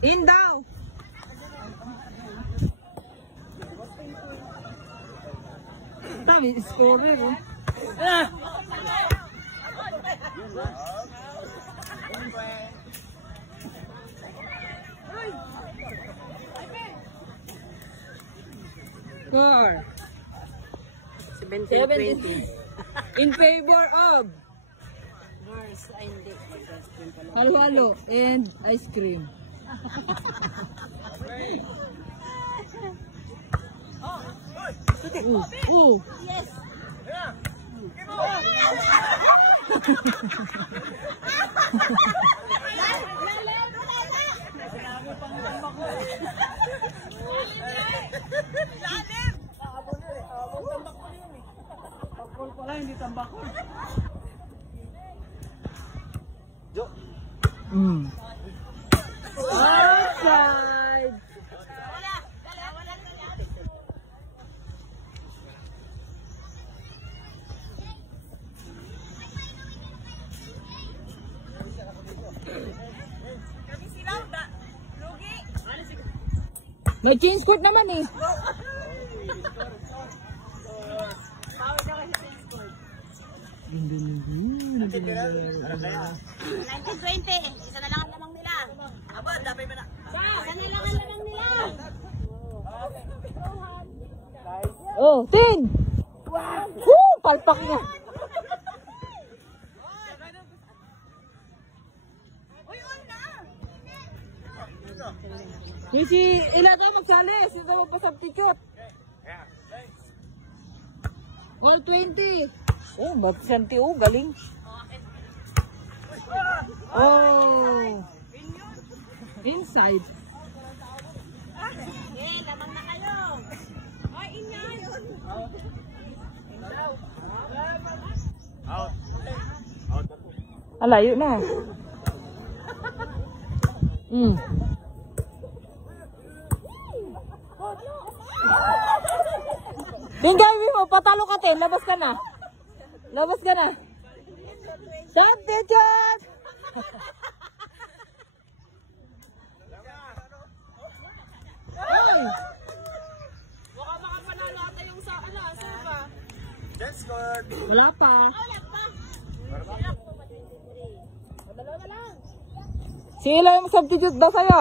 In daw. Dami scorer eh. Score 17-20 in favor of halo-halo and ice cream. Yes. Hindi tambak ko. Outside. May change court naman eh. 19-20. Isa na lang ang lamang nila. Aba, dapay mo na. Isa na lang ang lamang nila. Oh, 10! Woo! Palpak niya. Yung si Ilata magsali. Sino magpa-substitute? All 20. Oh, Santi, oh, galing. Oh. Inside. Eh, lamang na kayo. Ay, inyan. Out. Alayo na. Bingay mo, patalo ka tin. Labas ka na. Labas ka na. Substitute! Baka makapanalo ata yung sa ano, Silva. Just scored. Wala pa. Wala pa. Dalawa na lang. Sila yung substitute daw sa'yo.